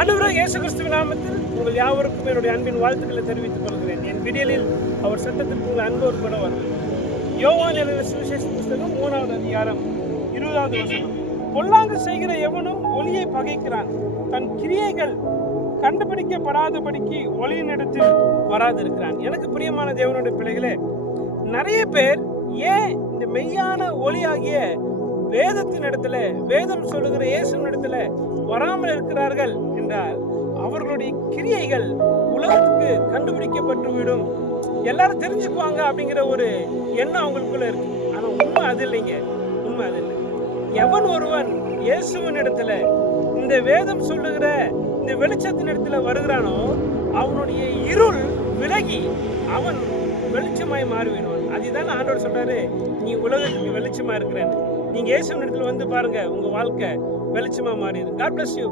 ஆண்டவராகிய இயேசு கிறிஸ்துவின் நாமத்தில் உங்கள் யாவருக்கும் என்னுடைய அன்பின் வாழ்த்துக்களை தெரிவித்துக் கொள்கிறேன். என் விடியலில் அவர் சத்தத்திற்கு உங்கள் அன்போடு கூட வரும். யோவான் எழுதின சுவிசேஷ புஸ்தகம் 3வது அதிகாரம் 20வது வசனம். பொல்லாங்கு செய்கிற எவனும் ஒளியை பகைக்கிறான், தன் கிரியைகள் கண்டுபிடிக்கப்படாதபடிக்கு ஒளியினிடத்தில் வராதிருக்கிறான். எனக்கு பிரியமான தேவனுடைய பிள்ளைகளே, நிறைய பேர் ஏன் இந்த மெய்யான ஒளியாகிய வேதத்தின் இடத்துல, வேதம் சொல்லுகிற இயேசுவின் இடத்துல வராமல் இருக்கிறார்கள் என்றால், அவர்களுடைய கிரியைகள் உலகத்துக்கு கண்டுபிடிக்கப்பட்டு விடும், எல்லாரும் தெரிஞ்சுக்குவாங்க அப்படிங்கிற ஒரு எண்ணம் அவங்களுக்குள்ள இருக்கு. ஆனா உண்மை அது இல்லைங்க. உண்மை அது இல்லை. எவன் ஒருவன் இயேசுவின் இடத்துல, இந்த வேதம் சொல்லுகிற இந்த வெளிச்சத்தின் இடத்துல வருகிறானோ, அவனுடைய இருள் விலகி அவன் வெளிச்சமாய் மாறிவிடுவான். அதுதான் ஆண்டவர் சொல்றாரு, நீ உலகத்துக்கு வெளிச்சமா இருக்கிறேன்னு. நீங்க இயேசுவின் இடத்துல வந்து பாருங்க, உங்க வாழ்க்கை வெளிச்சமா மாறிடும். God bless you.